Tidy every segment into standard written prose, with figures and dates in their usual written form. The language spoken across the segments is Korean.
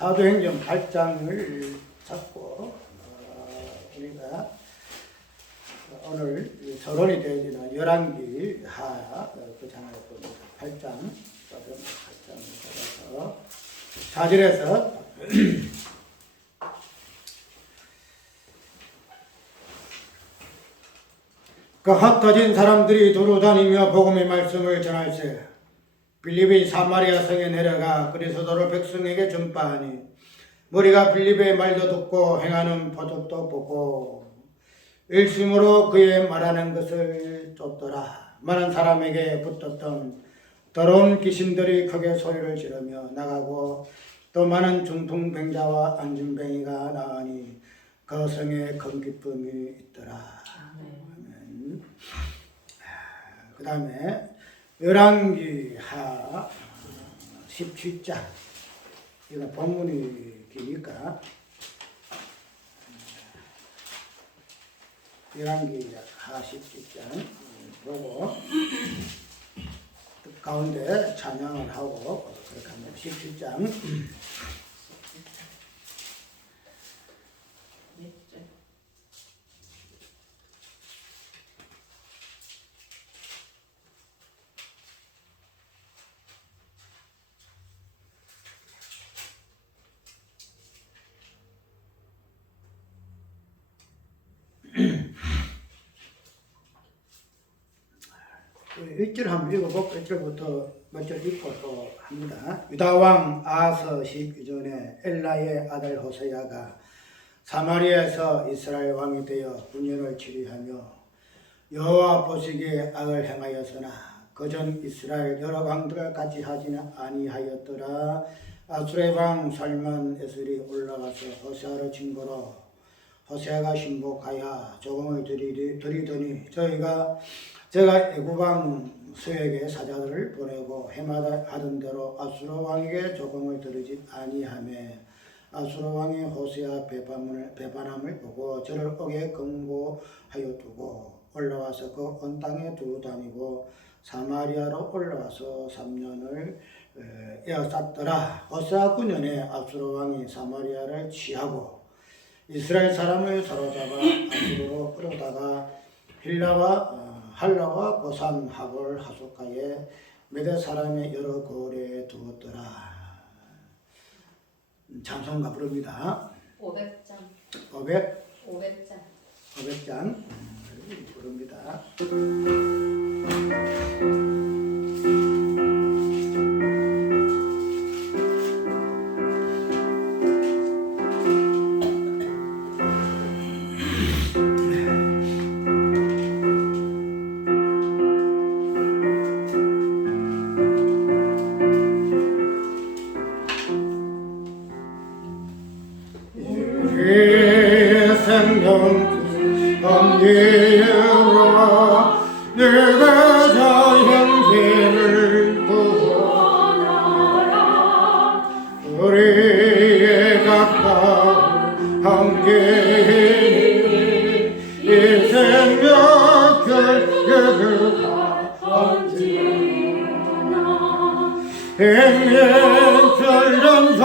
사도행전 8장을 잡고 우리가 오늘 서론이 되어지는 열왕기하 그 장을 봅니다. 8장, 사도행전 8장을 잡아서 4절에서 그 흩어진 사람들이 두루 다니며 복음의 말씀을 전할세 빌립이 사마리아 성에 내려가 그리스도를 백성에게 전파하니 무리가 빌립의 말도 듣고 행하는 표적도 보고 일심으로 그의 말하는 것을 쫓더라. 많은 사람에게 붙었던 더러운 귀신들이 크게 소리를 지르며 나가고 또 많은 중풍병자와 안진뱅이가 나으니 그 성에 큰 기쁨이 있더라. 아멘. 그 다음에 열왕기하 17장, 이거 본문이 기니까 열왕기하 17장 보고 가운데 찬양을 하고 그렇게 합니다. 17장 일절 한번 읽어보고 1절부터 몇 절 읽고 또 합니다. 유다왕 아하스 이전에 엘라의 아들 호세아가 사마리아에서 이스라엘 왕이 되어 분열을 치리하며 여호와 보시기에 악을 행하였으나 그전 이스라엘 여러 왕들과 같이 하지는 아니하였더라. 아수르의 왕 살만 에슬이 올라가서 호세아를 징벌어 호세아가 신복하여 조공을 드리더니 제가 애굽왕 수에게 사자들을 보내고 해마다 하던 대로 아수르 왕에게 조공을 드리지 아니하매 아수르 왕이 호세아 배반함을 보고 저를 옥에 금고하여 두고 올라와서 그 온 땅에 두루 다니고 사마리아로 올라와서 3년을 에워쌌더라. 호세아 9년에 아수르 왕이 사마리아를 취하고 이스라엘 사람을 사로잡아 아수르로 끌어다가 할라와 고산 하볼 하숫가에 메대 사람의 여러 거울에 두었더라. 찬송가 부릅니다. 500장. 500장 부릅니다. 엄기여와 내가 자연세를 구원하라. 우리의 가까운 함께이니 이 생명 결격을 던지나 생명결연소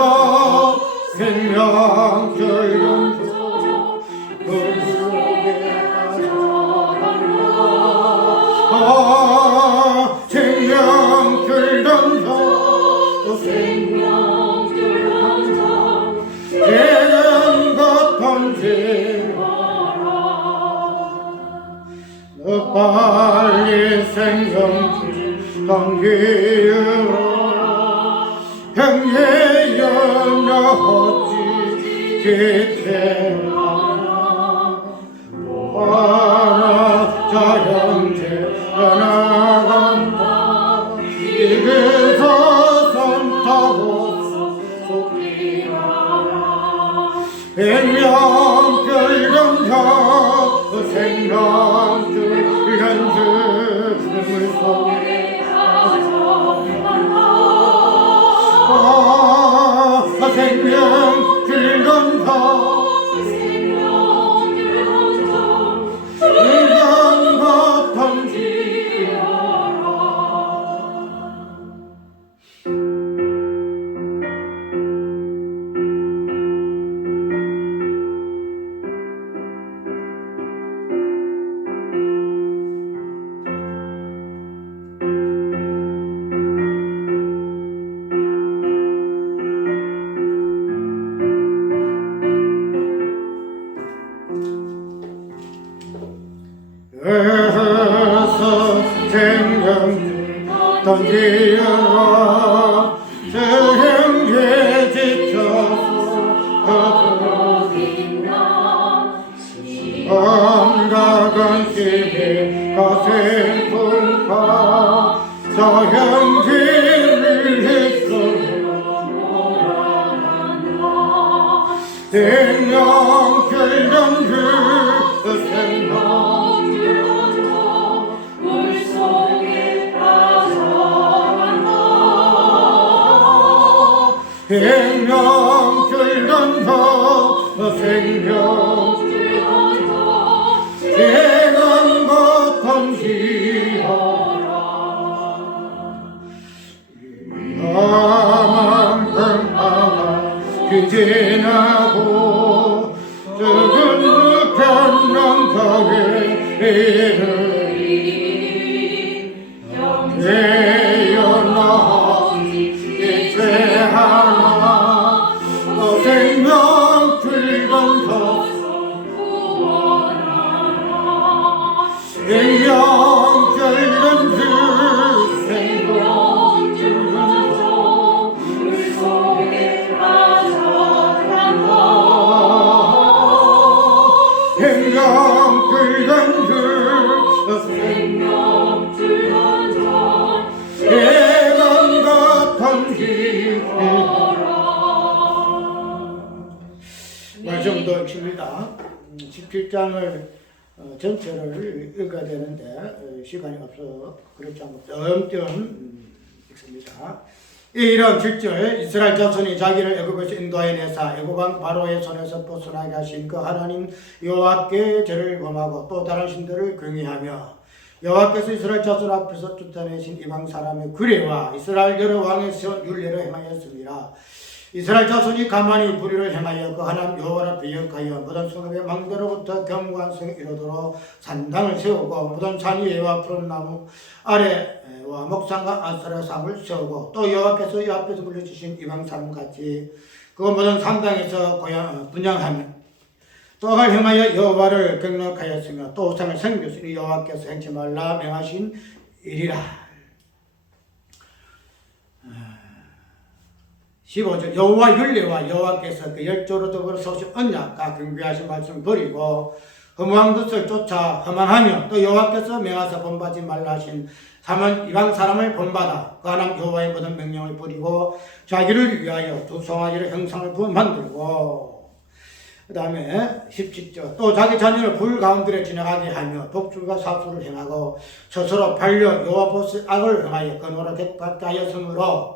되는 것 던지라. 너 빨리 생명줄 던기라. 형의 연여 어찌 기태하라. 보아라 자연제 떠나간다. 이에서 손 타고 속히하라. 생명결연자 생명결연자 물 속에 생명결연자 생명 들던 그 생명 물속에 빠져간다. 생명 들던 생명 행한 것 던지어라. 아만큼 귀진하고 뜨거운 편명덕에 이르리 영재여나 이제하나 생명 들건서 생명 들건 그 생명 물속에 빠져간다. 생명 들건 그 생명 들건져 행한 것 던지어라. 말씀 더 읽습니다. 17장을 전체를 읽어야 되는데 시간이 없어 그렇지 않고 띄엄띄엄 읽습니다. 이런 7절 이스라엘 자손이 자기를 애굽에서 인도하여 내사 애굽왕 바로의 손에서 벗어나게 하신 그 하나님 여호와께 죄를 범하고 또 다른 신들을 경외하며 여호와께서 이스라엘 자손 앞에서 쫓아내신 이방 사람의 규례와 이스라엘 여러 왕의 세운 율례를 행하였습니다. 이스라엘 자손이 가만히 불의를 행하여 그 하나님 여호와를 배역하여 모든 성읍의 망대로부터 견고한 성에 이르도록 산당을 세우고 모든 산 위에와 푸른 나무 아래와 목상과 아스라 상을 세우고 또 여호와께서 이 앞에서 물려주신 이방 사람같이 그 모든 산당에서 분양하며 또 악을 행하여 여호와를 경락하였으며 또 우상을 섬겼으니 여호와께서 행치 말라 명하신 일이라. 15절 여호와 율례와 여호와께서 그 열조로 더불어 서신 언약과 경배하신 말씀 버리고 허무한 것을 쫓아 허망하며 또 여호와께서 명하사 본받지 말라 하신 이방 사람을 본받아 그 하나님 여호와의 모든 명령을 버리고 자기를 위하여 두 송아지를 형상을 부어 만들고 그 다음에 17절 또 자기 자녀를 불 가운데로 지나가게 하며 독주가 사수를 행하고 스스로 팔려 여호와 보시 악을 행하여 그노라 객받게 하였으므로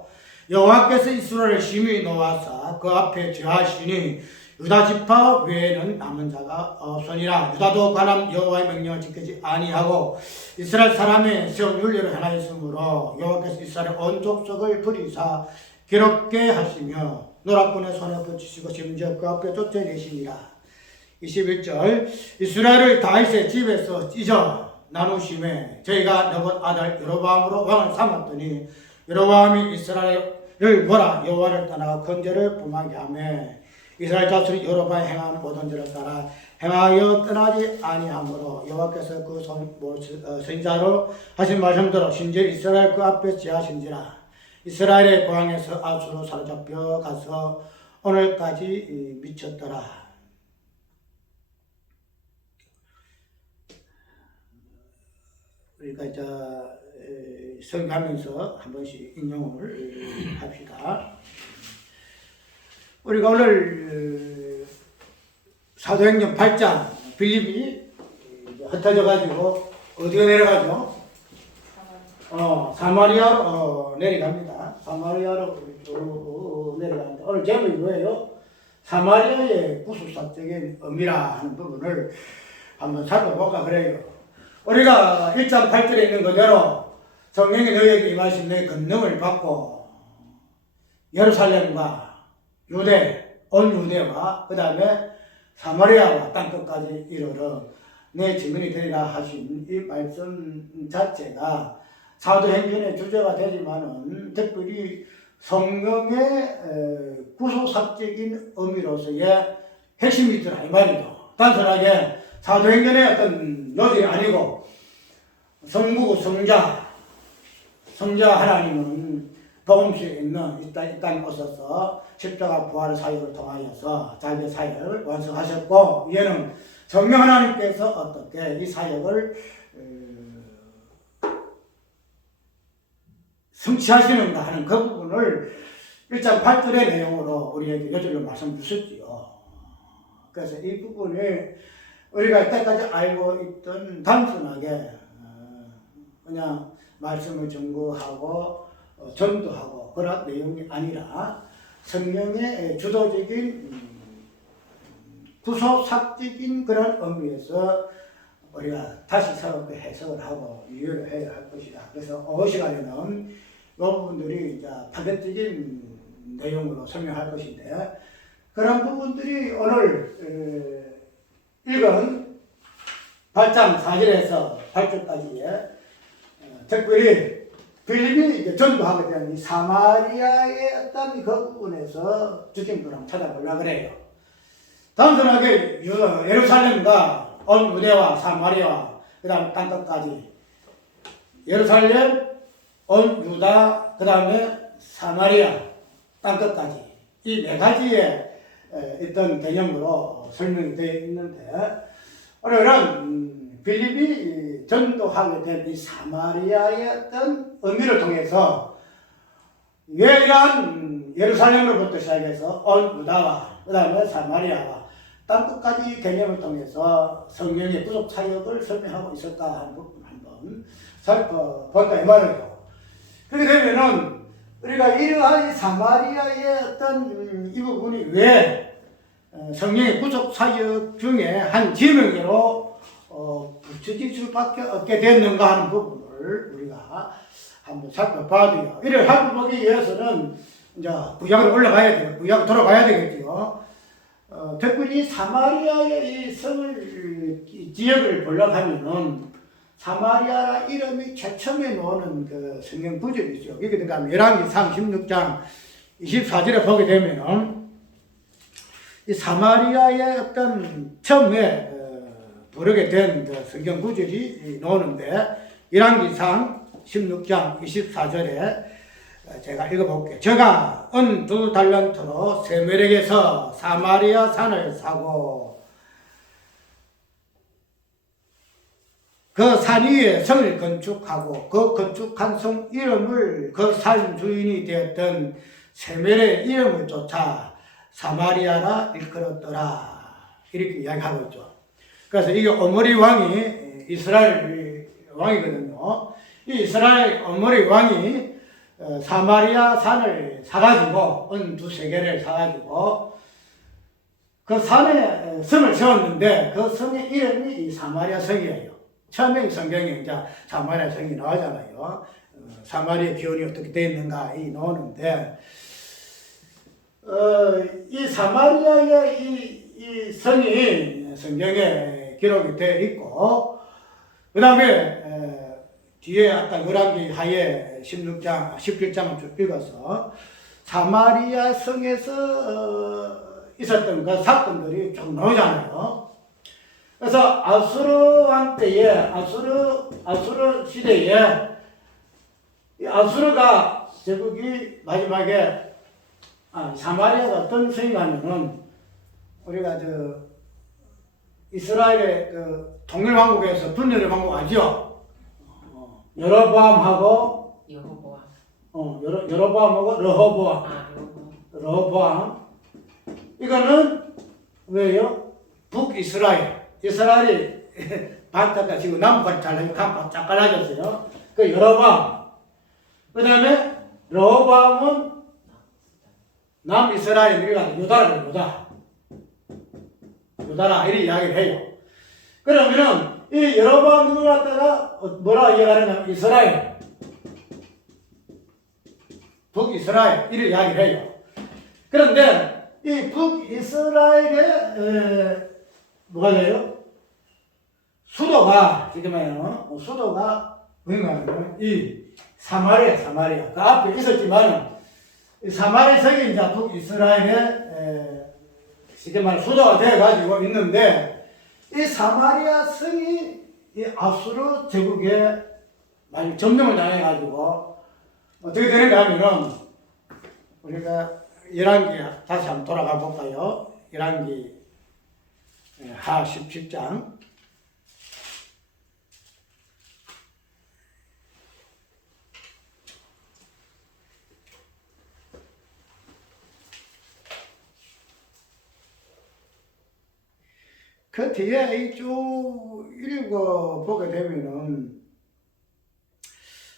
여호와께서 이스라엘을 심히 놓아사 그 앞에 저하시니 유다 지파 외에는 남은 자가 없으니라. 유다도 관함 여호와의 명령을 지키지 아니하고 이스라엘 사람의 세운 율례를 행하였으므로 여호와께서 이스라엘 온 족속을 버리사 괴롭게 하시며 노략군의 손에 붙이시고 심지어 그 앞에 쫓아내시니라. 21절 이스라엘을 다윗의 집에서 찢어 나누심에 저희가 너봇 아들 여로보암으로 왕을 삼았더니 여로보암이 이스라엘을 보라 여호와를 떠나가 건재를 범하게 하며 이스라엘 자손이 여로보암이 행하는 모든 죄를 따라 행하여 떠나지 아니하므로 여호와께서 그 선지자로 하신 말씀대로 심지어 이스라엘 그 앞에 지하신지라. 이스라엘의 고향에서 아수로 사로잡혀 가서 오늘까지 미쳤더라. 우리가 이제 성경하면서 한 번씩 인용을 합시다. 우리가 오늘 사도행전 8장 빌립이 흩어져 가지고 어디에 내려가죠? 사마리아로 내려갑니다. 사마리아로 내려가는데 오늘 제목이 뭐예요? 사마리아의 구속사적인 의미라 하는 부분을 한번 살펴볼까 그래요. 우리가 1장 8절에 있는 그대로 성령이 너희에게 임하신 너희 권능을 받고 예루살렘과 유대, 온 유대와 그 다음에 사마리아와 땅끝까지 이르러 내 증인이 되리라 하신 이 말씀 자체가 사도행전의 주제가 되지만은 특별히 성령의 구속사적인 의미로서의 핵심이더라 이 말이죠. 단순하게 사도행전의 어떤 노들이 아니고 성부, 성자 하나님은 복음시에 있는 이 땅에 오셔서 십자가 부활의 사역을 통하여서 자기의 사역을 완성하셨고 이에는 성령 하나님께서 어떻게 이 사역을 성취하시는가 하는 그 부분을 1장 8절의 내용으로 우리에게 여절로 말씀 주셨지요. 그래서 이 부분이 우리가 이때까지 알고 있던 단순하게 그냥 말씀을 전구하고 전도하고 그런 내용이 아니라 성령의 주도적인 구속삭적인 그런 의미에서 우리가 다시 새롭게 해석을 하고 이해를 해야 할 것이다. 그래서 시간에는 이 부분들이 이제 파격적인 내용으로 설명할 것인데 그런 부분들이 오늘 읽은 8장 4절에서 8절까지의 특별히 빌립이 이제 전도하게 된 이 사마리아의 어떤 그 부분에서 주님도 한번 찾아보려고 그래요. 단순하게 예루살렘과 온 유대와 사마리아 그 다음 땅끝까지 예루살렘, 온 유다 그 다음에 사마리아 땅끝까지 이 네 가지의 어떤 개념으로 설명이 되어 있는데 오늘은 빌립이 전도하게 된 이 사마리아의 어떤 의미를 통해서 왜 이러한 예루살렘으로부터 시작해서 온 유다와 그 다음에 사마리아와 땅끝까지 개념을 통해서 성령의 구속 사역을 설명하고 있었다 하는 부분 한번 살펴본다 이 말이에요. 그렇게 되면은 우리가 이러한 사마리아의 어떤 이 부분이 왜 성령의 구속 사역 중에 한 지명으로 붙여질 수밖에 없게 됐는가 하는 부분을 우리가 한번 살펴봐야 돼요. 이를 살펴보기 위해서는 이제 구약으로 올라가야 돼요. 구약 돌아가야 되겠죠. 특별히 사마리아의 이 성을 지역을 보려고 하면은 사마리아 이름이 최첨에 나오는 그 성경 구절이 있죠. 이게 그러니까 열왕기상 16장 24절에 보게 되면은 이 사마리아의 어떤 처음에 부르게 된 그 성경 구절이 나오는데 열왕기상 16장 24절에 제가 읽어볼게요. 저가 은 2달란트로 세멜에게서 사마리아 산을 사고 그 산 위에 성을 건축하고 그 건축한 성 이름을 그 산 주인이 되었던 세멜의 이름을 쫓아 사마리아라 일컬었더라. 이렇게 이야기하고 있죠. 그래서 이게 오므리 왕이 이스라엘 왕이거든요. 이 이스라엘 오므리 왕이 사마리아 산을 사가지고 은 2개를 사가지고 그 산에 성을 세웠는데 그 성의 이름이 이 사마리아 성이에요. 처음에 성경에 이제 사마리아 성이 나오잖아요. 사마리아 기원이 어떻게 되어 있는가 이 나오는데 이 사마리아의 이 성이 성경에 기록이 되어 있고 그 다음에 뒤에 아까 열왕기 하에 16장, 17장을 쭉 읽어서 사마리아 성에서 있었던 그 사건들이 쭉 나오잖아요. 그래서 아수르 왕 때에 아수르 시대에 이 아수르가 제국이 마지막에 사마리아가 어떤 성이냐면은 우리가 이스라엘의 그 통일왕국에서 분열의 왕국 알죠? 여로보암하고 여로보암하고 르호보암 이거는 왜요? 이스라엘이 반타가 지금 남부가 잘나니까 쫙 갈라졌어요. 그 여로보암 그 다음에 르호보암은 남이스라엘 우리가 유다라 이렇게 이야기를 해요. 그러면은 이 여로보암 누구 갖다가 뭐라 이야기하느냐 이스라엘 북이스라엘 이렇게 이야기를 해요. 그런데 이 북이스라엘의 뭐가 돼요? 수도가 지금 말하면 수도가 뭔가 이 사마리아 그 앞에 있었지만 사마리아 성이 이제 북이스라엘의 지금 말하면 수도가 되어가지고 있는데 이 사마리아 성이 이 아수르 제국에 많이 점령을 당해가지고 어떻게 되는가 하면은 우리가 열왕기 다시 한번 돌아가 볼까요? 열왕기 하 17장 그 뒤에 이쭉 읽어보게 되면은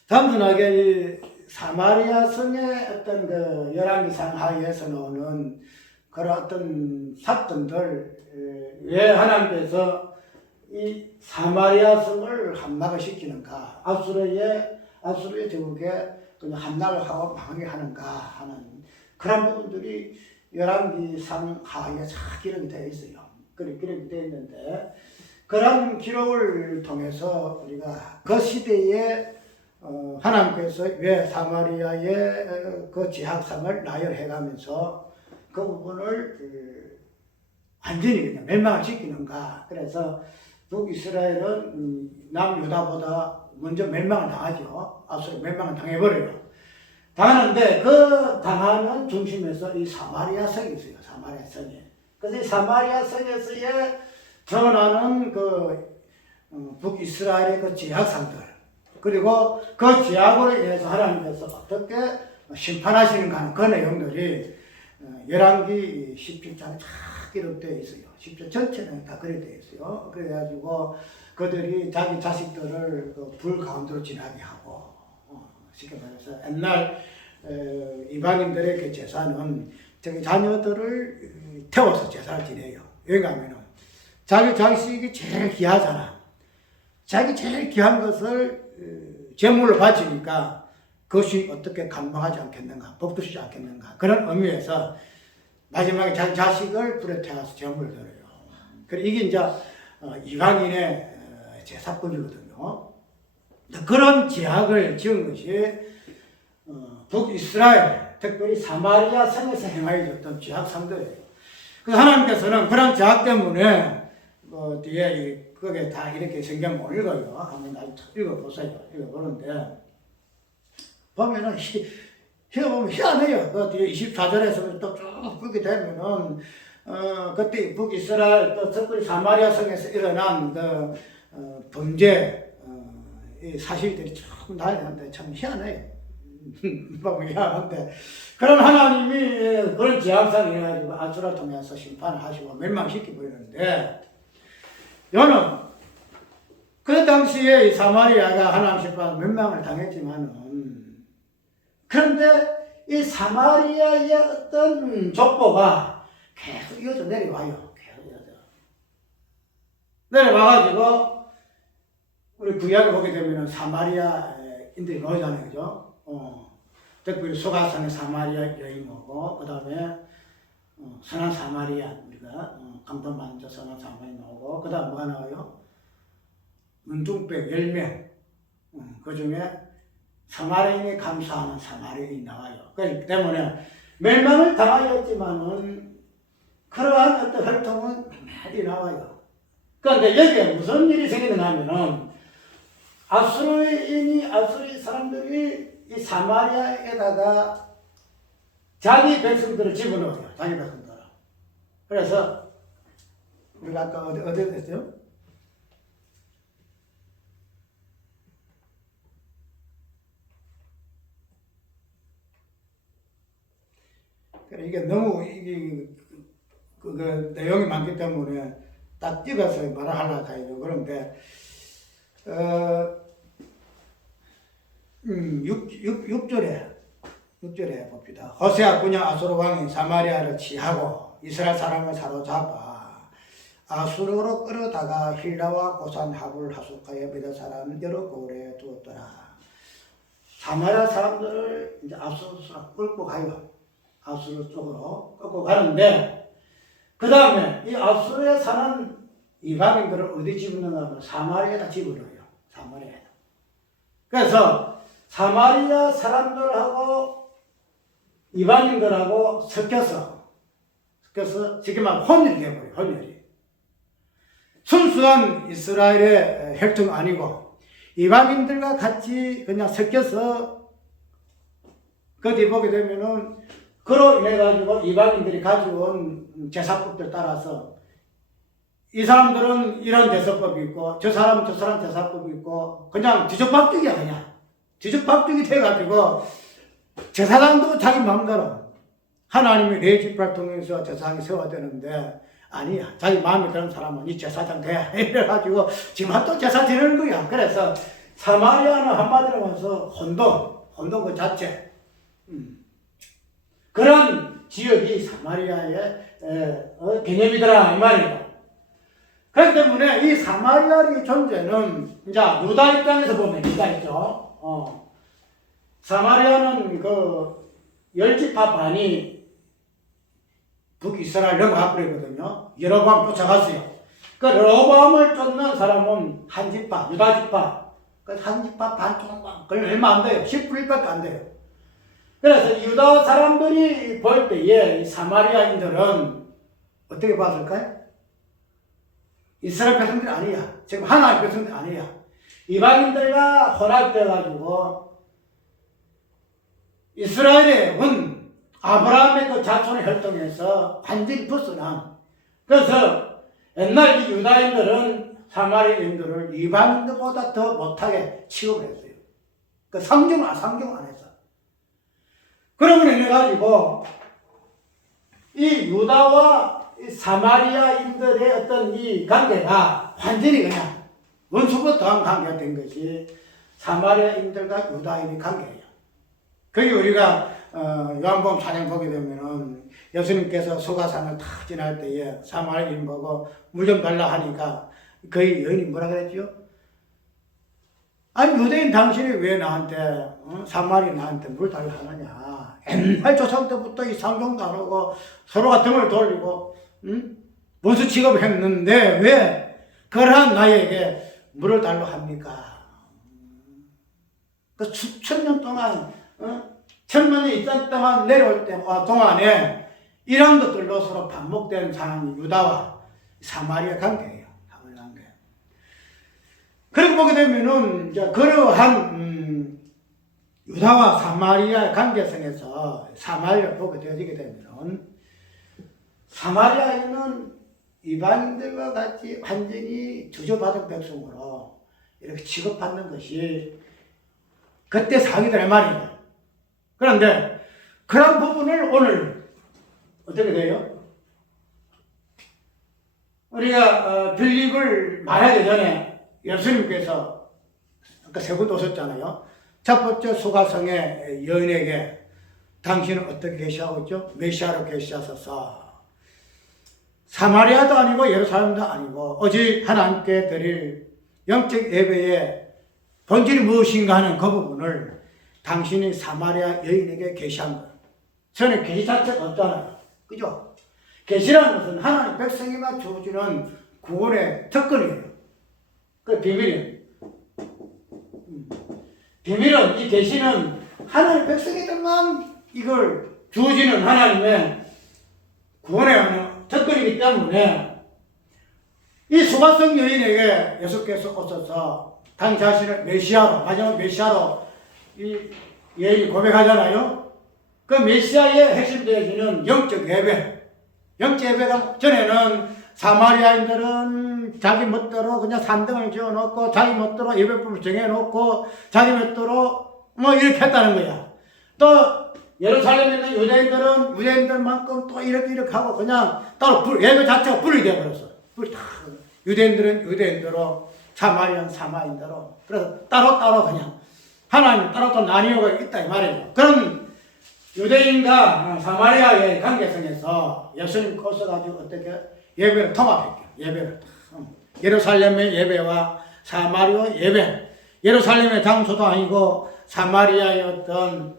단순하게 이 사마리아 성의 어떤 그 열왕기상 하에서 나오는 그런 어떤 사건들, 왜 하나님께서 이 사마리아 성을 함락을 시키는가, 아수르의 제국에 그냥 함락을 하고 망하게 하는가 하는 그런 부분들이 열왕기상 하에 잘 기록이 되어 있어요. 기록이 되어 있는데, 그런 기록을 통해서 우리가 그 시대에 하나님께서 왜 사마리아의 그 지학상을 나열해가면서 그 부분을 완전히 그냥 멸망을 시키는가. 그래서 북이스라엘은 남유다보다 먼저 멸망을 당하죠. 앞서 멸망을 당해버려요. 당하는데 그 당하는 중심에서 이 사마리아 성이 있어요. 사마리아 성이. 그래서 이 사마리아 성에서의 드러나는 그 북이스라엘의 그 지학상들, 그리고 그 지학으로 인해서 하나님께서 어떻게 심판하시는가 하는 그 내용들이 열왕기 17장에 다 기록되어 있어요. 10장 전체는 다 그렇게 되어 있어요. 그래가지고 그들이 자기 자식들을 불 가운데로 지나게 하고, 쉽게 말해서 옛날 이방인들의 그 제사는 자기 자녀들을 태워서 제사를 지내요. 여기 가면은 자기 자식이 제일 귀하잖아. 자기 제일 귀한 것을 제물로 바치니까 그것이 어떻게 감당하지 않겠는가, 복도 주지 않겠는가, 그런 의미에서 마지막에 자기 자식을 불에 태워서 제물을 드려요. 그래 이게 이제 이방인의 제사법이거든요. 그런 제약을 지은 것이 북이스라엘, 특별히 사마리아 성에서 행하여졌던 제약상들이에요. 그래서 하나님께서는 그런 제약 때문에 뒤에 그게 다 이렇게 성경 못 읽어요. 한번 나중에 읽어보세요. 읽어보는데 보면은 보면 희한해요. 그 뒤에 24절에서 또 쭉 보게 되면은 그때 북이스라엘 또 특별히 사마리아 성에서 일어난 그 범죄 이 사실들이 쭉 나타나는데 참 희한해요. 보면 희한한데 그런 하나님이 그런 제약상을 해가지고 아수라 통해서 심판을 하시고 멸망시켜 버리는데, 요는 그 당시에 이 사마리아가 하나님 심판 멸망을 당했지만은, 그런데 이 사마리아의 어떤 족보가 계속 이어져 내려와요. 계속 이어져 내려와가지고 우리 구약을 보게 되면은 사마리아인들이 나오잖아요, 그죠? 특별히 소가산의 사마리아 여인 오고, 그 다음에 선한 사마리아, 우리가 감동받은 자 선한 사마리아 나오고, 그 다음 뭐가 나와요? 문둥백 10명, 그 중에 사마리아인이 감사하는 사마리아인이 나와요. 그렇기 때문에 멸망을 당하였지만은 그러한 어떤 활동은 많이 나와요. 그런데 여기에 무슨 일이 생기는가 하면은 아수르 사람들이 이 사마리아에다가 자기 백성들을 집어넣어요. 자기 백성들을. 그래서 우리가 아까 어디 했어요? 그래 이게 너무 그 내용이 많기 때문에 딱 찍어서 말을 하려고 해요. 그런데 6절에 봅시다. 호세아 군영 아수르 왕이 사마리아를 취하고 이스라엘 사람을 사로잡아 아수르로 끌어다가 힐라와 고산 하불 하숫가에 베다 사람 여러 고을에 두었더라. 사마리아 사람들을 이제 아수르로 끌고 가요. 아수르 쪽으로 끌고 가는데, 그 다음에 이 아수르에 사는 이방인들을 어디 집어넣는가 하면 사마리아에다 집어넣어요. 사마리아에다. 그래서 사마리아 사람들하고 이방인들하고 섞여서 쉽게 말하면 혼혈이 되어버려요. 혼혈이. 순수한 이스라엘의 혈통 아니고 이방인들과 같이 그냥 섞여서 그 뒤 보게 되면은 그로 인해 가지고 이방인들이 가져온 제사법들 따라서 이 사람들은 이런 제사법이 있고 저 사람은 저 사람 제사법이 있고 그냥 뒤죽박죽이야. 그냥 뒤죽박죽이 돼가지고 제사장도 자기 마음대로 하나님이 레위지파를 통해서 제사장이 세워야 되는데 아니야. 자기 마음에 드는 사람은 이 제사장 돼야 이래가지고 지금 또 제사 지내는 거야. 그래서 사마리아는 한마디로 해서 혼돈 그 자체. 그런 지역이 사마리아의 개념이더라 이 말이에요. 그렇기 때문에 이 사마리아의 존재는 이제 유다 입장에서 보면 있죠. 사마리아는 그 열지파 반이 북이스라엘 넘어가버리거든요. 여로보암 쫓아갔어요. 그 여로보암을 쫓는 사람은 한 지파, 유다 지파. 그 한 지파 반 조금만, 그건 얼마 안 돼요. 10분의 1밖에 안 돼요. 그래서 유다 사람들이 볼 때에 사마리아인들은 어떻게 봤을까요? 이스라엘 백성들이 아니야. 지금 하나의 백성들이 아니야. 이방인들과 혼합돼가지고 이스라엘의 아브라함의 그 자손의 혈통에서 완전히 벗어난. 그래서 옛날 이 유다인들은 사마리아인들을 이방인들보다 더 못하게 취급을 했어요. 그 상종 안 했어. 그러면 해가지고 이 유다와 이 사마리아인들의 어떤 이 관계가 완전히 그냥 원수보다 더한 관계가 된 것이 사마리아인들과 유다인의 관계예요. 그게 우리가 요한복음 4장 보게 되면은 예수님께서 수가산을 탁 지날 때에 사마리아인 보고 물 좀 달라 하니까 그 여인이 뭐라 그랬죠? 아니 유대인 당신이 왜 나한테 사마리아 나한테 물 달라 하느냐? 옛날 조상 때부터 이 상종도 안 하고 서로가 등을 돌리고 원수 취급했는데 왜 그러한 나에게 물을 달라 합니까? 그 수천 년 동안 천년이 있던 동안 내려올 때 동안에 이런 것들로 서로 반복되는 상황이 유다와 사마리아 관계예요. 사마리아 관계. 그렇게 보게 되면은 이제 그러한 유다와 사마리아의 관계성에서 사마리아를 보게 되게 되면은 사마리아에는 이방인들과 같이 완전히 저주받은 백성으로 이렇게 취급받는 것이 그때 사기들 말이에요. 그런데 그런 부분을 오늘 어떻게 돼요? 우리가 빌립을 말하기 전에 예수님께서 아까 세 분 오셨잖아요. 첫 번째 수가성의 여인에게 당신은 어떻게 계시하고 있죠? 메시아로 계시하소서. 사마리아도 아니고 예루살렘도 아니고 오직 하나님께 드릴 영적 예배의 본질이 무엇인가 하는 그 부분을 당신이 사마리아 여인에게 계시한 거예요. 전에 계시 자체가 없잖아요. 그죠? 계시라는 것은 하나님 백성에만 주어지는 구원의 특권이에요. 그 비밀이에요. 비밀은 이 계시는 하나님 백성에게만 이걸 주어지는 하나님의 구원의 특권이기 때문에 이 수가성 여인에게 예수께서 오셔서 당신 자신을 메시아로, 마지막 메시아로 이 여인이 고백하잖아요. 그 메시아의 핵심되어지는 영적 예배. 영적 예배가 전에는 사마리아인들은 자기 멋대로 그냥 산등을 지어놓고 자기 멋대로 예배법을 정해놓고 자기 멋대로 뭐 이렇게 했다는 거야. 또 예루살렘에 있는 유대인들은 유대인들만큼 또 이렇게 하고 그냥 따로 예배 자체가 불이 되어버렸어. 불이 다. 유대인들은 유대인대로 사마리아는 사마리아인대로. 그래서 따로따로 그냥 하나님 따로따로 나뉘어가 있다 이 말이죠. 그런 유대인과 사마리아의 관계성에서 예수님 오셔가지고 어떻게 예배를 통합했죠. 예배를. 예루살렘의 예배와 사마리아 예배. 예루살렘의 장소도 아니고 사마리아의 어떤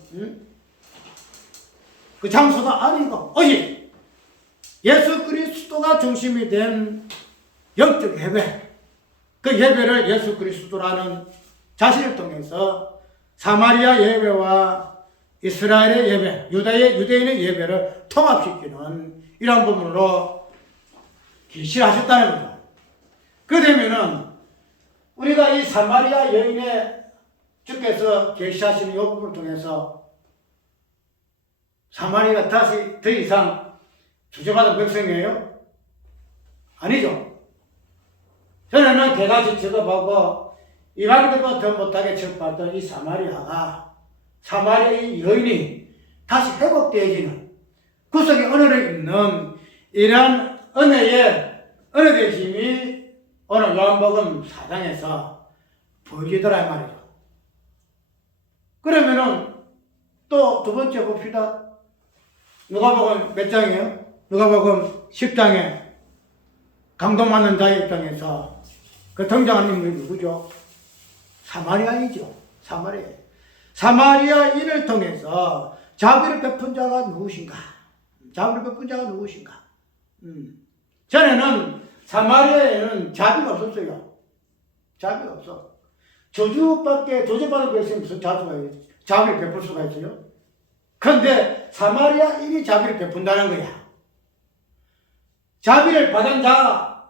그 장소도 아니고 오직 예수 그리스도가 중심이 된 영적 예배. 그 예배를 예수 그리스도라는 자신을 통해서 사마리아 예배와 이스라엘의 예배, 유대인의 예배를 통합시키는 이런 부분으로 계시를 하셨다는 거죠. 그 되면은 우리가 이 사마리아 여인의 주께서 계시하시는 이 부분을 통해서 사마리아가 다시 더 이상 주저받은 백성이에요? 아니죠. 전에는 개같이 취급하고 이방인들보다 더 못하게 취급받던 이 사마리아의 여인이 다시 회복되어지는 구석에 언어를 있는 이러한 은혜 되심이 오늘 요한복음 4장에서 보여지더라 이 말이죠. 그러면은 또 두 번째 봅시다. 누가복음 몇 장이에요? 누가복음 10장에 감동받는 자의 입장에서 그 등장하는 인물이 누구죠? 사마리아인이죠. 사마리아인을 통해서 자비를 베푼 자가 누구신가? 자비를 베푼 자가 누구신가? 전에는 사마리아에는 자비가 없었어요. 자비가 없어. 저주받은 것이 무슨 자비를 베풀 수가 있어요? 그런데 사마리아인이 자비를 베푼다는 거야. 자비를 받은 자,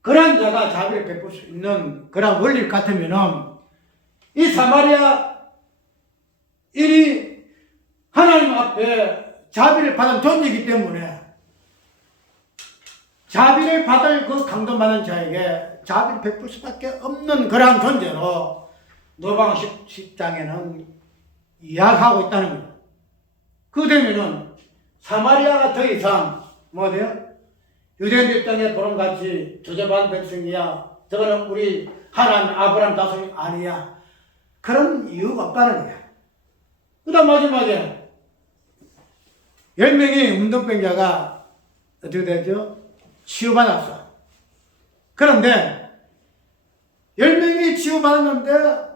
그런 자가 자비를 베풀 수 있는 그런 원리 같으면은 이 사마리아인이 하나님 앞에 자비를 받은 존재이기 때문에 자비를 받을 그 강도받은 자에게 자비를 베풀 수밖에 없는 그러한 존재로 노방 10장에는 이야기하고 있다는 거예요. 그 되면은 사마리아가 더 이상 뭐 돼요? 유대인들 땅에 보름같이 저주받은 백성이야. 저거는 우리 하나님 아브라함 자손이 아니야. 그런 이유가 없다는 거야. 그 다음 마지막에 10명의 문둥병자가 어떻게 되죠? 치유받았어. 그런데 10명이 치유받았는데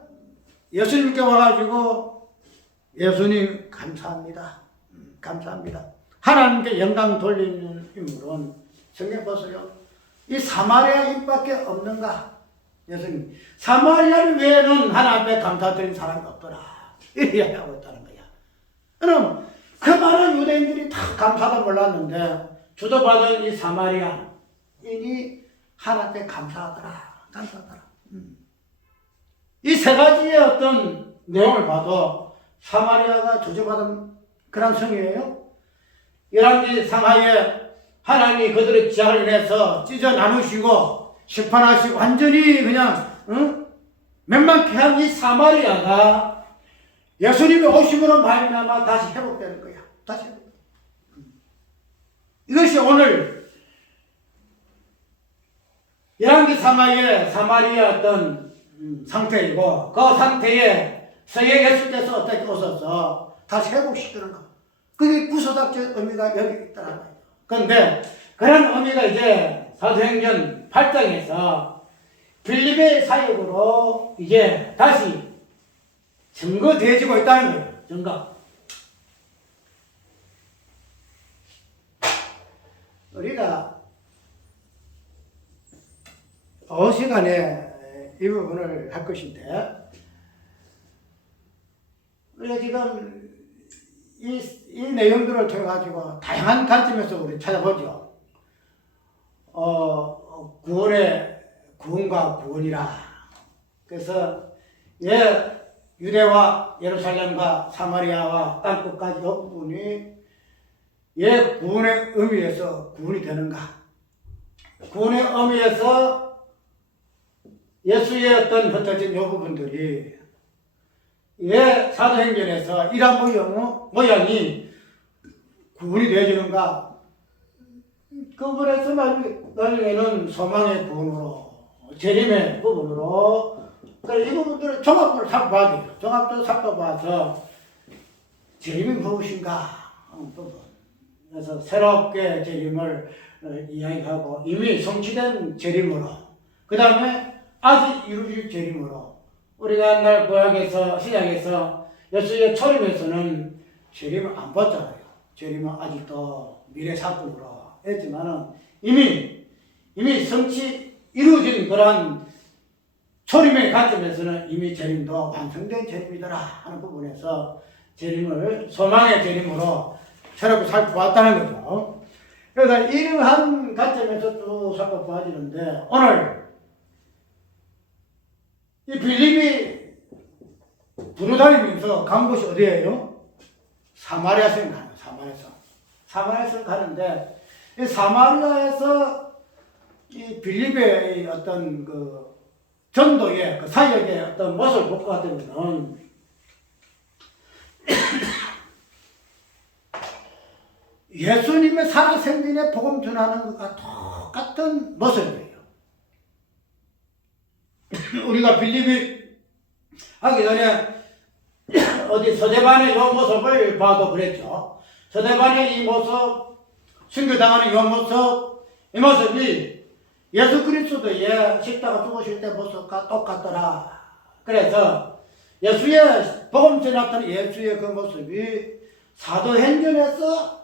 예수님께 와가지고 예수님 감사합니다. 감사합니다. 하나님께 영광 돌리는 인물은 성경 보세요. 이 사마리아인밖에 없는가? 예수님 사마리아 외에는 하나님 앞에 감사드리는 사람이 없더라. 이렇게 이야기하고 있다는 거야. 그럼 그 많은 유대인들이 다 감사도 몰랐는데 주도받은 이 사마리아인이 하나님께 감사하더라. 이 세 가지의 어떤 내용을 봐도 사마리아가 저주받은 그런 성이에요. 열왕기 상하에 하나님이 그들의 지하를 인해서 찢어 나누시고 심판하시고 완전히 그냥 맹망케 한 이 사마리아가 예수님의 오심으로 말미암아 다시 회복되는 거야. 다시 회복. 이것이 오늘 열왕기 상하의 사마리아 어떤 상태이고 그 상태에 서예 예수께서 어떻게 오셔서 다시 회복시키는 거. 그게 구속적 의미가 여기 있다는 거예요. 그런데 그런 의미가 이제 사도행전 8장에서 빌립의 사역으로 이제 다시 증거되어지고 있다는 거예요. 증거. 우리가 시간에 이 부분을 할 것인데 우리가 지금 이 내용들을 통해 가지고 다양한 관점에서 우리 찾아보죠. 구원과 구원이라. 그래서 유대와 예루살렘과 사마리아와 땅끝까지 이 부분이 구원의 의미에서 구원이 되는가? 구원의 의미에서 예수의 어떤 흩어진 이 부분들이 사도행전에서 이러한 모양이 구원이 되어지는가? 그 부분에서 나중에는 소망의 부분으로, 재림의 부분으로, 이 부분들을 종합적으로 살펴봐야 돼요. 종합적으로 살펴봐서 재림이 무엇인가? 부분. 그래서 새롭게 재림을 이야기하고 이미 성취된 재림으로, 그 다음에 아직 이루어질 재림으로, 우리가 옛날 구약에서 시작해서 예수의 초림에서는 재림을 안 봤잖아요. 재림은 아직도 미래 사건으로 했지만은 이미 이루어진 그러한 초림의 관점에서는 이미 재림도 완성된 재림이더라 하는 부분에서 재림을 소망의 재림으로 새롭게 살펴봤다는 거죠. 그래서 이러한 관점에서 쭉 살펴봐지는데 오늘 이 빌립이 두루다니면서 간 곳이 어디예요? 사마리아성에 가는 거예요. 사마리아성에 가는데 이 사마리아에서 이 빌립의 어떤 그 전도의 그 사역의 어떤 모습을 볼 것 같으면은 예수님의 살아생전에 복음 전하는 것과 똑같은 모습이에요. 우리가 빌립이 하기 전에 어디 서대반의 이 모습을 봐도 그랬죠. 서대반의 이 모습, 순교당하는 이 모습, 이 모습이 예수 그리스도의 십자가 죽으실 때 모습과 똑같더라. 그래서 예수의 복음 전했던 예수의 그 모습이 사도행전에서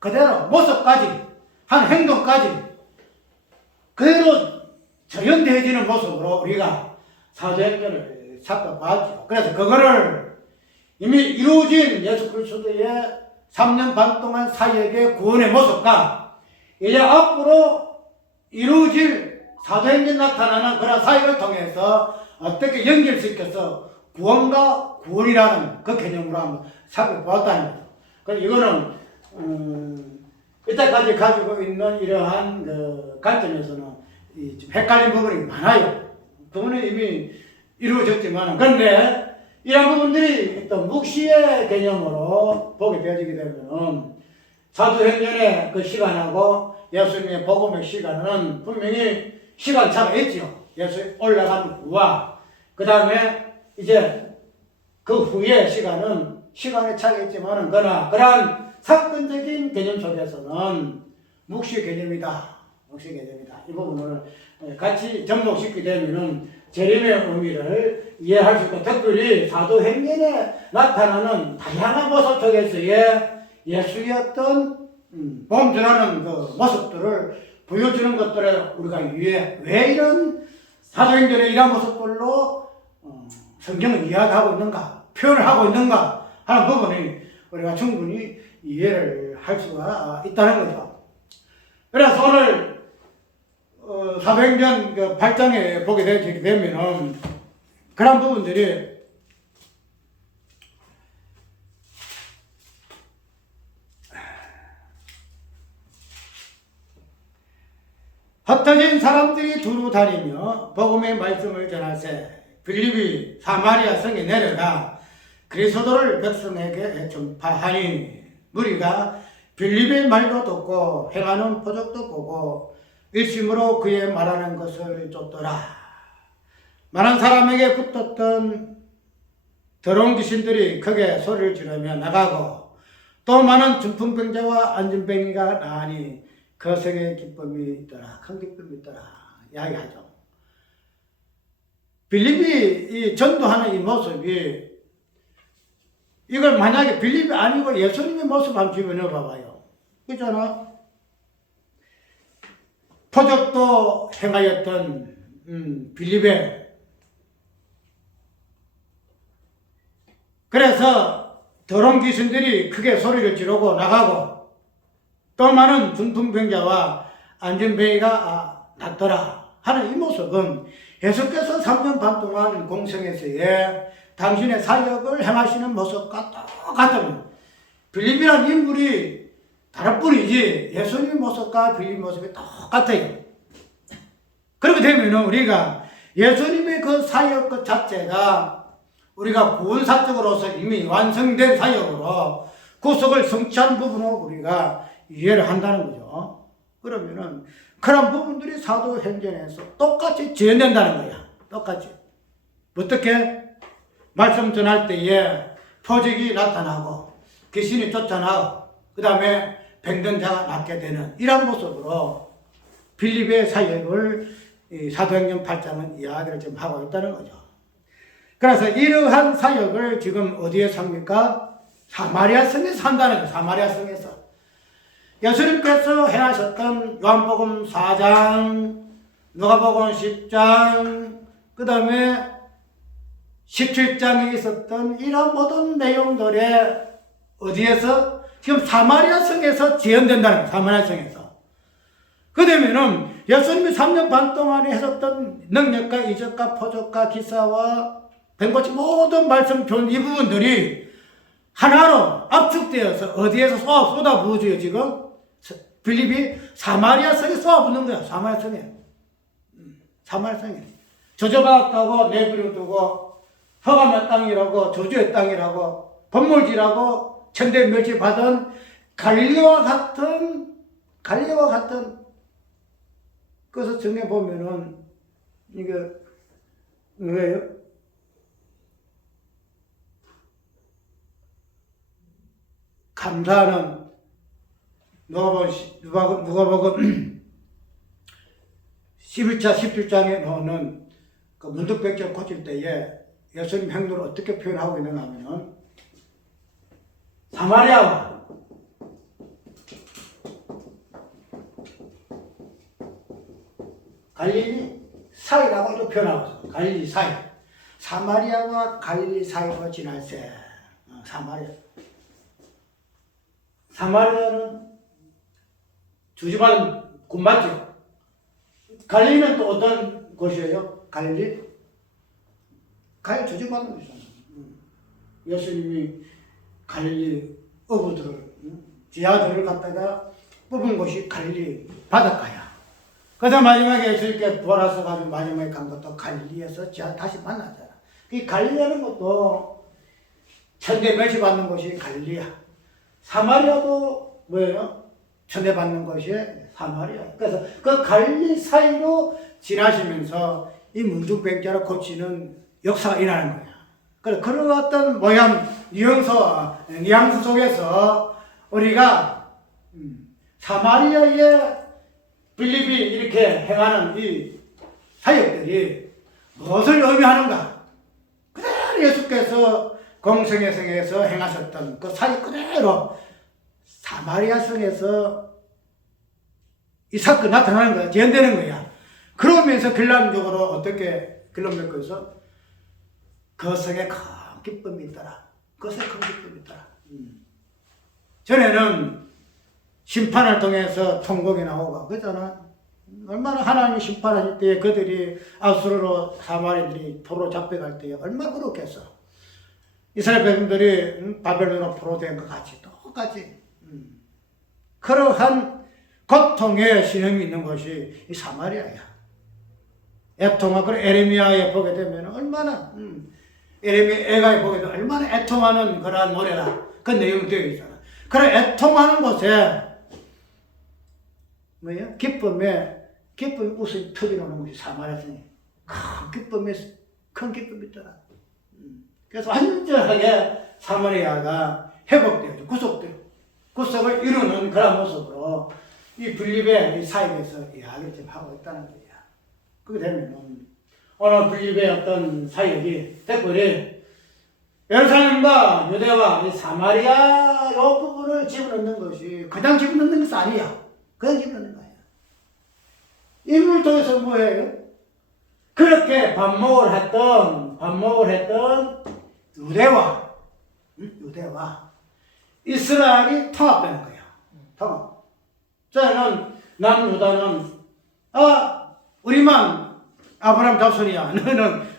그대로 모습까지 한 행동까지 그대로 적용되어지는 모습으로 우리가 사도행전을 살펴봤죠. 그래서 그거를 이미 이루어진 예수 그리스도의 3년 반 동안 사역의 구원의 모습과 이제 앞으로 이루어질 사도행전 나타나는 그런 사역을 통해서 어떻게 연결시켜서 구원과 구원이라는 그 개념으로 한번 살펴보았다는 거죠. 그래서 이거는 이때까지 가지고 있는 이러한 그 관점에서는 좀 헷갈린 부분이 많아요. 그거는 이미 이루어졌지만 그런데 이런 부분들이 또 묵시의 개념으로 보게 되어지게 되면 사도행전의 그 시간하고 예수님의 복음의 시간은 분명히 시간차가 있죠. 예수 올라간 후와 그 다음에 이제 그 후의 시간은 시간의 차이가 있지만은 그러한 사건적인 개념 속에서는 묵시 개념이다. 묵시 개념이다. 이 부분을 같이 접목시키게 되면은 재림의 의미를 이해할 수 있고 특별히 사도행전에 나타나는 다양한 모습 속에서의 예수의 어떤 복음 전하는 그 모습들을 보여주는 것들을 우리가 왜 이런 사도행전의 이런 모습들로 성경을 이야기하고 있는가, 표현을 하고 있는가 하는 부분이 우리가 충분히 이해를 할 수가 있다는 거죠. 그래서 오늘 사도행전 그 8장에 보게 되면은 그런 부분들이 흩어진 사람들이 두루 다니며 복음의 말씀을 전하세 빌립이 사마리아 성에 내려가 그리스도를 백성에게 전파하니 무리가 빌립의 말도 듣고 행하는 표적도 보고 일심으로 그의 말하는 것을 쫓더라. 많은 사람에게 붙었던 더러운 귀신들이 크게 소리를 지르며 나가고 또 많은 중풍병자와 안진병이가 나으니 그 성에 기쁨이 있더라. 큰 기쁨이 있더라. 이야기하죠. 빌립이 이 전도하는 이 모습이 이걸 만약에 빌립이 아니고 예수님의 모습 한번 주변에 봐봐요. 그렇잖아. 표적도 행하였던 빌립의 그래서 더러운 귀신들이 크게 소리를 지르고 나가고 또 많은 중풍병자와 안전병이가 났더라 하는 이 모습은 예수께서 3년 반 동안 공생에서의 당신의 사역을 행하시는 모습과 똑같은 빌립이라는 인물이 다를 뿐이지 예수님 모습과 빌립 모습이 똑같아요. 그렇게 되면 우리가 예수님의 그 사역 그 자체가 우리가 구원사적으로서 이미 완성된 사역으로 구속을 성취한 부분으로 우리가 이해를 한다는 거죠. 그러면은 그런 부분들이 사도행전에서 똑같이 재현된다는 거야. 똑같이. 어떻게? 말씀 전할 때에 표적이 나타나고 귀신이 쫓아나고 그 다음에 병든 자가 낫게 되는 이런 모습으로 빌립의 사역을 사도행전 8장은 이야기를 지금 하고 있다는 거죠. 그래서 이러한 사역을 지금 어디에서 합니까? 사마리아 성에서 한다는 거예요. 사마리아 성에서. 예수님께서 행하셨던 요한복음 4장, 누가복음 10장, 그 다음에 17장에 있었던 이런 모든 내용들에 어디에서? 지금 사마리아 성에서 재현된다는 거예요. 사마리아 성에서. 그 되면은 예수님이 3년 반 동안에 하셨던 능력과 이적과 표적과 기사와 뱅고치 모든 말씀 전 이 부분들이 하나로 압축되어서 어디에서 쏟아부어져요 지금? 빌립이 사마리아 성에 쏟아붓는 거야. 사마리아 성에. 사마리아 성에. 저주받았다고 내버려 두고 허감의 땅이라고 저주의 땅이라고 번물지라고 천대 멸치 받은 갈릴리와 같은 그래서 정해 보면은 이게 왜요? 감사는 누가복음 11차 17장에 나오는 그 문득백절 고칠 때에 예수님 행동을 어떻게 표현하고 있는가 하면은 사마리아와 갈릴리 사이라고 이렇게 표현하고 있어요. 갈릴리 사이. 사마리아와 갈릴리 사이로 지날새. 사마리아는 주지만 군맞죠. 갈릴리는 또 어떤 곳이에요? 갈릴리 주지받는 곳이잖아요. 예수님이 갈릴리 어부들을 지하들을 갖다가 뽑은 곳이 갈릴리 바닷가야. 그래서 마지막에 예수님께 돌아서 가면 마지막에 간 것도 갈릴리에서 다시 만나잖아. 이 갈릴리라는 것도 천대 멸시받는 곳이 갈릴리야. 사마리아도 뭐예요? 천대받는 곳이 사마리아. 그래서 그 갈릴리 사이로 지나시면서 이 문둥병자를 고치는 역사가 일어나는 거야. 그래서 그런 어떤 모양, 뉘앙스 속에서 우리가 사마리아의 빌립이 이렇게 행하는 이 사역들이 무엇을 의미하는가? 그대로 예수께서 공생의 성에서 행하셨던 그 사역 그대로 사마리아 성에서 이 사건이 나타나는 거야. 재현되는 거야. 그러면서 결론적으로 어떻게 결론맺고서 그 성에 큰 기쁨이 있더라. 그 성에 큰 기쁨이 있더라. 전에는 심판을 통해서 통곡이 나오고 그러잖아. 얼마나 하나님이 심판하실 때 그들이 아수르로 사마리아들이 포로 잡혀갈 때 얼마나 그렇겠어. 이스라엘 백성들이 바벨론으로 포로된 것 같이 똑같이 그러한 고통의 신음이 있는 것이 이 사마리아야. 애통하고 에레미야에 보게 되면 얼마나 에레미야에 보게 되면 얼마나 애통하는 그러한 노래라. 그 내용이 되어 있잖아. 그런 애통하는 곳에 뭐야? 기쁨이 웃음이 터지는 것이 사마리아성이 큰 기쁨이 있더라. 그래서 완전하게 사마리아가 회복되어 구속을 이루는 그런 모습으로 이 빌립의 이 사역에서 이야기를 지금 하고 있다는 거야. 그렇게 되면 오늘 빌립의 어떤 사역이 특별히 예루살렘과 유대와 이 사마리아 이 부분을 집어넣는 것이 그냥 집어넣는 것이 아니야. 그냥 집어넣는 거야. 이 부분을 통해서 뭐예요? 그렇게 반목을 했던 유대와 이스라엘이 통합되는 거야. 통합. 저는 남유다는 우리만 아브라함 자손이야.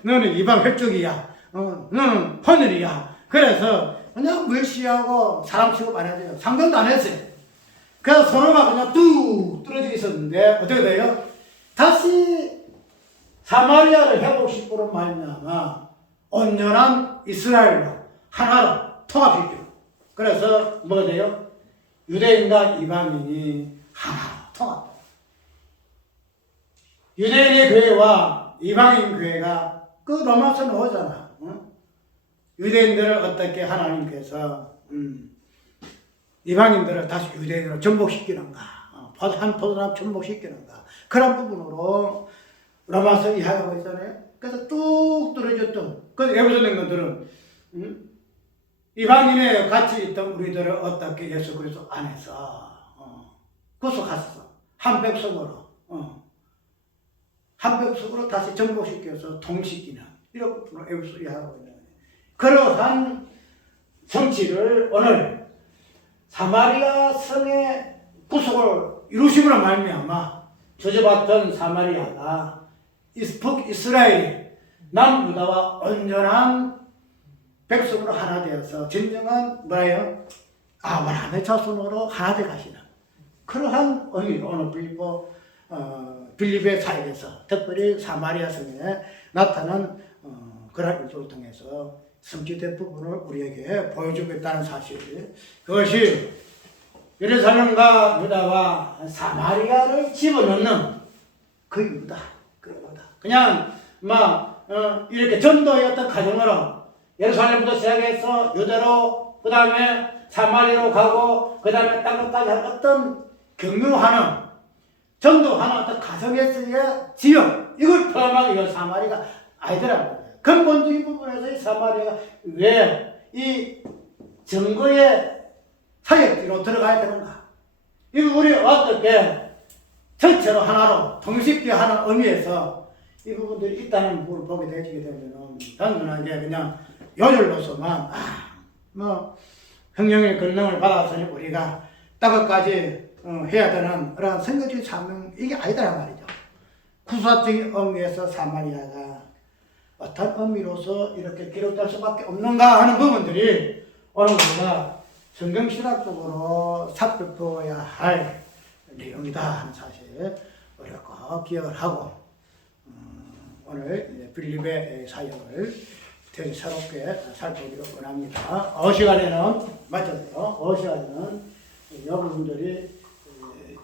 너는 이방 혈족이야. 너는 헌혈이야. 그래서 그냥 멸시하고 사람 취급 안 해야 돼요. 상관도 안 했어요. 그래서 서로가 그냥 뚝 떨어져 있었는데 어떻게 돼요? 다시 사마리아를 회복시키는 말미암아 온전한 이스라엘로 하나로 통합시켜요. 그래서 뭐가 돼요? 유대인과 이방인이 하나로 통합. 유대인의 교회와 이방인 교회가 그 로마서 나오잖아. 유대인들을 어떻게 하나님께서 이방인들을 다시 유대인으로 전복시키는가, 한 포도나무 전복시키는가, 그런 부분으로 로마서 이야기하고 있잖아요. 그래서 뚝 떨어졌던, 그 에베소 랭건들은 이방인의 같이 있던 우리들을 어떻게 예수 그리스도 안에서 구속했어. 한 백성으로, 한 백성으로 다시 전복시켜서 통시키는 이런 부분으로 에베소 이야기하고 있는 거예요. 그러한 성취를 오늘 사마리아 성의 구속을 이루심으로 말미암아 저주받던 사마리아가 이스라엘이 남유다와 온전한 백성으로 하나 되어서 진정한 뭐예요? 아브라함의 자손으로 하나 되어 가시는 그러한 의미로 오늘 빌립의 사역에서 특별히 사마리아 성에 나타난 그런 일들을 통해서 성취된 부분을 우리에게 보여주고 있다는 사실, 그것이 예루살렘과 유다와 사마리아를 집어넣는 그 이유다. 그냥 이렇게 전도의 어떤 과정으로 예루살렘부터 시작해서 유대로 그 다음에 사마리아로 가고 그 다음에 땅끝까지 하는 어떤 경유하는 전도하는 어떤 가정에서의 지역 이걸 포함하고 이 사마리아가 아니더라고요. 근본적인 부분에서 이 사마리아가 왜 이 정거의 사역지로 들어가야 되는가? 이 부분이 어떻게 전체로 하나로 통식되하는 의미에서 이 부분들이 있다는 부분을 보게 되게 되면 단순하게 그냥 요절로서만 성령의 권능을 받았으니 우리가 따뜻까지 해야 되는 그런 선거적 사명 이게 아니다란 말이죠. 구사적인 의미에서 사마리아가 어떤 의미로서 이렇게 기록될 수밖에 없는가 하는 부분들이 오늘 우리가 성경신학적으로 살펴보아야 할 내용이다 하는 사실 우리가 꼭 기억을 하고 오늘 빌립의 사역을 되게 새롭게 살펴보기로 원합니다. 시간에는 맞췄어요. 시간에는 여러분들이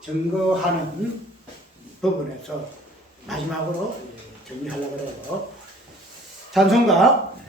증거하는 부분에서 마지막으로 정리하려고 해요. 찬송가